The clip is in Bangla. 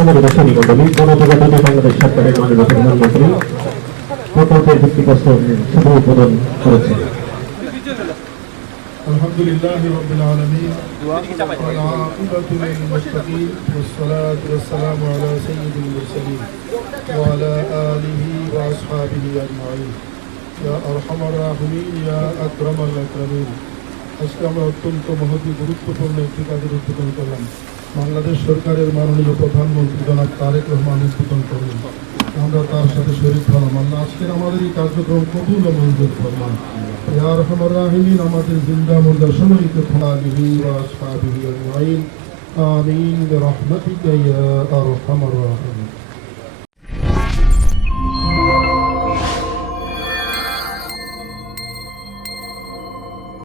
সম্মানিত সুধীমণ্ডলী, গণপ্রজাতন্ত্রী বাংলাদেশ সরকারের মাননীয় প্রধানমন্ত্রী প্রকল্পের ভিত্তিপ্রস্তর শুভ উদ্বোধন করেছেন। আলহামদুলিল্লাহি রাব্বিল আলামিন ওয়াল আকিবাতু লিল মুত্তাকিন ওয়াসসালাতু ওয়াসসালামু আলা সাইয়্যিদিল মুরসালিন ওয়া আলা আলিহি ওয়া আসহাবিহি আজমাইন। ইয়া আরহামার রাহিমিন, ইয়া আকরামাল আকরামিন। আজকে আমরা অত্যন্ত মহৎ গুরুত্বপূর্ণ একটি কাজের উদ্বোধন করলাম। বাংলাদেশ সরকারের মাননীয় প্রধানমন্ত্রী জনাব তারেক রহমান উদ্বোধন করলেন। আমরা তার সাথে শরীক হলাম। আল্লাহ আজকের আমাদের এই কার্যক্রম কবুল ও মঞ্জুর ফরমান। ইয়া আরহামার রাহিমিন, আমাদের জিন্দা মুর্দা সবাইকে আলিহি ওয়া আসহাবিহি আজমাইন। আমিন বিরহমাতিকা ইয়া আরহামার রাহিমিন।